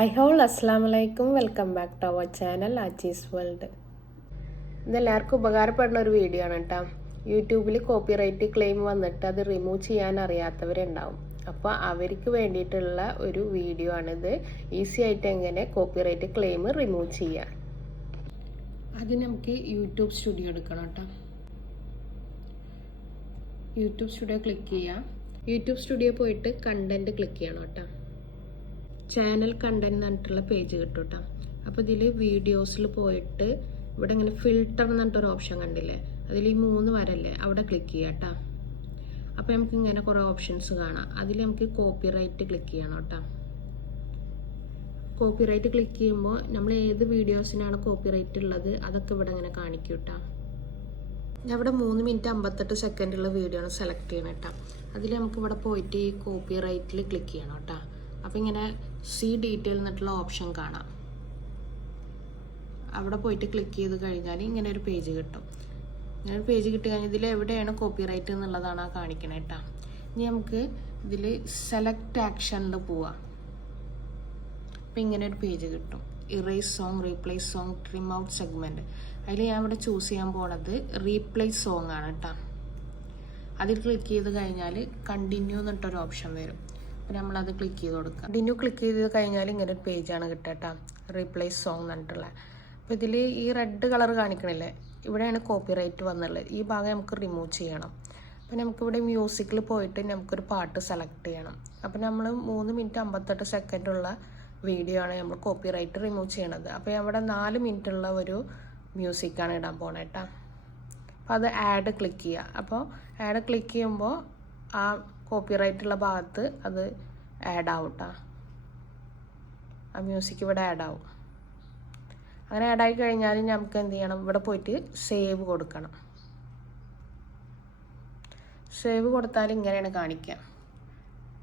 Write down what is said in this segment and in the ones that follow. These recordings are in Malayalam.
ഐ ഹോൾ അസ്സാം വലൈക്കും welcome back to our channel Achees world. ഇതെല്ലാവർക്കും ഉപകാരപ്പെടുന്ന ഒരു വീഡിയോ ആണ് കേട്ടോ. യൂട്യൂബിൽ കോപ്പിറൈറ്റ് ക്ലെയിം വന്നിട്ട് അത് റിമൂവ് ചെയ്യാൻ അറിയാത്തവരുണ്ടാവും. അപ്പോൾ അവർക്ക് വേണ്ടിയിട്ടുള്ള ഒരു വീഡിയോ ആണിത്. ഈസി ആയിട്ട് എങ്ങനെ കോപ്പിറൈറ്റ് ക്ലെയിം റിമൂവ് ചെയ്യാം. അത് നമുക്ക് യൂട്യൂബ് സ്റ്റുഡിയോ എടുക്കണം കേട്ടോ. യൂട്യൂബ് സ്റ്റുഡിയോ ക്ലിക്ക് ചെയ്യാം. യൂട്യൂബ് സ്റ്റുഡിയോ പോയിട്ട് കണ്ടന്റ് ക്ലിക്ക് ചെയ്യണം കേട്ടോ. ചാനൽ കണ്ടന്റ് പറഞ്ഞിട്ടുള്ള പേജ് കിട്ടും കേട്ടോ അപ്പോൾ ഇതിൽ വീഡിയോസിൽ പോയിട്ട് ഇവിടെ ഇങ്ങനെ ഫിൽട്ടർ എന്ന് പറഞ്ഞിട്ടൊരു ഓപ്ഷൻ കണ്ടില്ലേ? അതിൽ ഈ മൂന്ന് വരല്ലേ? അവിടെ ക്ലിക്ക് ചെയ്യാം കേട്ടോ അപ്പോൾ നമുക്ക് ഇങ്ങനെ കുറേ ഓപ്ഷൻസ് കാണാം. അതിൽ നമുക്ക് കോപ്പി റൈറ്റ് ക്ലിക്ക് ചെയ്യണം കേട്ടോ കോപ്പി റൈറ്റ് ക്ലിക്ക് ചെയ്യുമ്പോൾ നമ്മൾ ഏത് വീഡിയോസിനാണ് കോപ്പി റൈറ്റ് ഉള്ളത് അതൊക്കെ ഇവിടെ ഇങ്ങനെ കാണിക്കും കേട്ടോ ഞാൻ ഇവിടെ മൂന്ന് മിനിറ്റ് അമ്പത്തെട്ട് സെക്കൻഡുള്ള വീഡിയോ ആണ് സെലക്ട് ചെയ്യണം കേട്ടോ അതിൽ നമുക്ക് ഇവിടെ പോയിട്ട് ഈ കോപ്പി റൈറ്റിൽ ക്ലിക്ക് ചെയ്യണം കേട്ടോ അപ്പോൾ ഇങ്ങനെ സി ഡീറ്റെയിൽ എന്നിട്ടുള്ള ഓപ്ഷൻ കാണാം. അവിടെ പോയിട്ട് ക്ലിക്ക് ചെയ്ത് കഴിഞ്ഞാൽ ഇങ്ങനെ ഒരു പേജ് കിട്ടും. ഇങ്ങനെ ഒരു പേജ് കിട്ടി കഴിഞ്ഞാൽ ഇതിൽ എവിടെയാണ് കോപ്പി റൈറ്റ് എന്നുള്ളതാണ് ആ കാണിക്കണേ കേട്ടോ ഇനി നമുക്ക് ഇതിൽ സെലക്ട് ആക്ഷനിൽ പോവാം. അപ്പം ഇങ്ങനെ ഒരു പേജ് കിട്ടും. Erase song replace song trim out segment അതിൽ ഞാൻ ഇവിടെ ചൂസ് ചെയ്യാൻ പോണത് റീപ്ലേസ് സോങ് ആണ് കേട്ടോ അതിൽ ക്ലിക്ക് ചെയ്ത് കഴിഞ്ഞാൽ കണ്ടിന്യൂ എന്നിട്ടൊരു ഓപ്ഷൻ വരും. അപ്പോൾ നമ്മളത് ക്ലിക്ക് ചെയ്ത് കൊടുക്കുക. ഡിന്യു ക്ലിക്ക് ചെയ്ത് കഴിഞ്ഞാൽ ഇങ്ങനെ ഒരു പേജാണ് കിട്ടുക കേട്ടോ റീപ്ലേസ് സോങ് എന്നിട്ടുള്ള അപ്പോൾ ഇതിൽ ഈ റെഡ് കളർ കാണിക്കണില്ലേ? ഇവിടെയാണ് കോപ്പി റൈറ്റ് വന്നുള്ളത് ഈ ഭാഗം നമുക്ക് റിമൂവ് ചെയ്യണം. അപ്പോൾ നമുക്കിവിടെ മ്യൂസിക്കിൽ പോയിട്ട് നമുക്കൊരു പാട്ട് സെലക്ട് ചെയ്യണം. അപ്പോൾ നമ്മൾ മൂന്ന് മിനിറ്റ് അമ്പത്തെട്ട് സെക്കൻഡുള്ള വീഡിയോ ആണ് നമ്മൾ കോപ്പി റൈറ്റ് റിമൂവ് ചെയ്യണത്. അപ്പോൾ അവിടെ നാല് മിനിറ്റുള്ള ഒരു മ്യൂസിക്കാണ് ഇടാൻ പോണേട്ടാ അപ്പോൾ അത് ആഡ് ക്ലിക്ക് ചെയ്യുക. അപ്പോൾ ആഡ് ക്ലിക്ക് ചെയ്യുമ്പോൾ ആ കോപ്പി റൈറ്റുള്ള ഭാഗത്ത് അത് ആഡ് ആവും കേട്ടോ ആ മ്യൂസിക് ഇവിടെ ആഡ് ആവും. അങ്ങനെ ആഡ് ആയി കഴിഞ്ഞാൽ നമുക്ക് എന്ത് ചെയ്യണം? ഇവിടെ പോയിട്ട് സേവ് കൊടുക്കണം. സേവ് കൊടുത്താൽ ഇങ്ങനെയാണ് കാണിക്കുക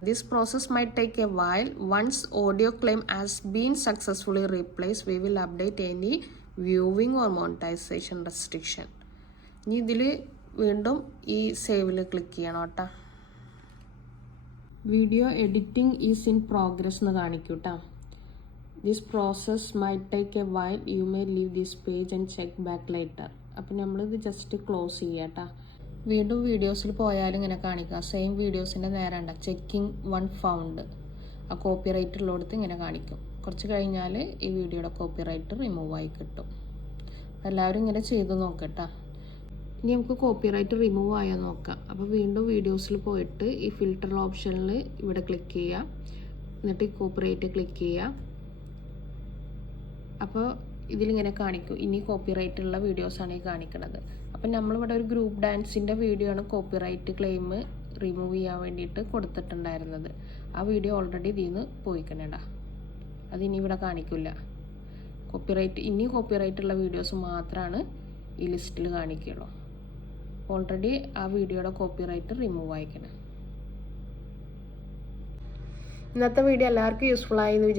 this process may take a while once audio claim has been successfully replace we will update any viewing or monetisation restriction ഇനി ഇതിൽ വീണ്ടും ഈ സേവിൽ ക്ലിക്ക് ചെയ്യണം കേട്ടോ. Video editing is in progress എന്ന് കാണിക്കൂ കേട്ടോ this process may take a while you may leave this page and check back later അപ്പം നമ്മളിത് ജസ്റ്റ് ക്ലോസ് ചെയ്യുക കേട്ടോ വീണ്ടും വീഡിയോസിൽ പോയാലും ഇങ്ങനെ കാണിക്കുക സെയിം വീഡിയോസിന്റെ നേരെ ഉണ്ട ചെക്കിംഗ് വൺ ഫൗണ്ട് ആ കോപ്പി റൈറ്റ് ഉള്ളിടത്ത് ഇങ്ങനെ കാണിക്കും. കുറച്ച് കഴിഞ്ഞാൽ ഈ വീഡിയോയുടെ കോപ്പി റൈറ്റ് റിമൂവ് ആയി കിട്ടും. എല്ലാവരും ഇങ്ങനെ ചെയ്ത് നോക്കട്ടാ ഇനി നമുക്ക് കോപ്പിറൈറ്റ് റിമൂവ് ആയോ നോക്കാം. അപ്പോൾ വീണ്ടും വീഡിയോസിൽ പോയിട്ട് ഈ ഫിൽട്ടർ ഓപ്ഷനിൽ ഇവിടെ ക്ലിക്ക് ചെയ്യുക എന്നിട്ട് ഈ കോപ്പിറൈറ്റ് ക്ലിക്ക് ചെയ്യുക അപ്പോൾ ഇതിലിങ്ങനെ കാണിക്കും. ഇനി കോപ്പി റൈറ്റ് ഉള്ള വീഡിയോസാണ് ഈ കാണിക്കുന്നത് അപ്പം നമ്മളിവിടെ ഒരു ഗ്രൂപ്പ് ഡാൻസിന്റെ വീഡിയോ ആണ് കോപ്പിറൈറ്റ് ക്ലെയിം റിമൂവ് ചെയ്യാൻ വേണ്ടിയിട്ട് കൊടുത്തിട്ടുണ്ടായിരുന്നത്. ആ വീഡിയോ ഓൾറെഡി ഇതിൽ നിന്ന് പോയിക്കണേടാ. അതിനി ഇവിടെ കാണിക്കില്ല കോപ്പിറൈറ്റ് ഇനി കോപ്പിറൈറ്റ് ഉള്ള വീഡിയോസ് മാത്രമാണ് ഈ ലിസ്റ്റിൽ കാണിക്കുള്ളൂ. ഓൾറെഡി ആ വീഡിയോയുടെ കോപ്പി റൈറ്റ് റിമൂവ് ആയിക്കണം. ഇന്നത്തെ വീഡിയോ എല്ലാവർക്കും യൂസ്ഫുൾ ആയി എന്ന്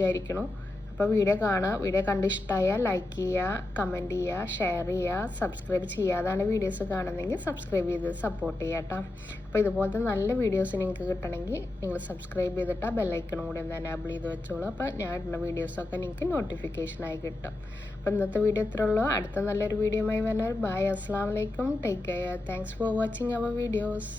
അപ്പോൾ വീഡിയോ കാണുക. വീഡിയോ കണ്ട് ഇഷ്ടമായാൽ ലൈക്ക് ചെയ്യുക കമന്റ് ചെയ്യുക ഷെയർ ചെയ്യുക സബ്സ്ക്രൈബ് ചെയ്യാതാണ് വീഡിയോസ് കാണുന്നതെങ്കിൽ സബ്സ്ക്രൈബ് ചെയ്ത് സപ്പോർട്ട് ചെയ്യുക കേട്ടോ അപ്പോൾ ഇതുപോലത്തെ നല്ല വീഡിയോസ് നിങ്ങൾക്ക് കിട്ടണമെങ്കിൽ നിങ്ങൾ സബ്സ്ക്രൈബ് ചെയ്തിട്ട് ആ ബെല്ലൈക്കണും കൂടി ഒന്ന് എനാബിൾ ചെയ്ത് വെച്ചോളൂ. അപ്പോൾ ഞാൻ ഇടുന്ന വീഡിയോസൊക്കെ നിങ്ങൾക്ക് നോട്ടിഫിക്കേഷനായി കിട്ടും. അപ്പോൾ ഇന്നത്തെ വീഡിയോ ഇത്രേ ഉള്ളൂ. അടുത്ത നല്ലൊരു വീഡിയോ ആയി വരുന്നത് ബൈ അസ്സാം വലൈക്കും take care thanks for watching our videos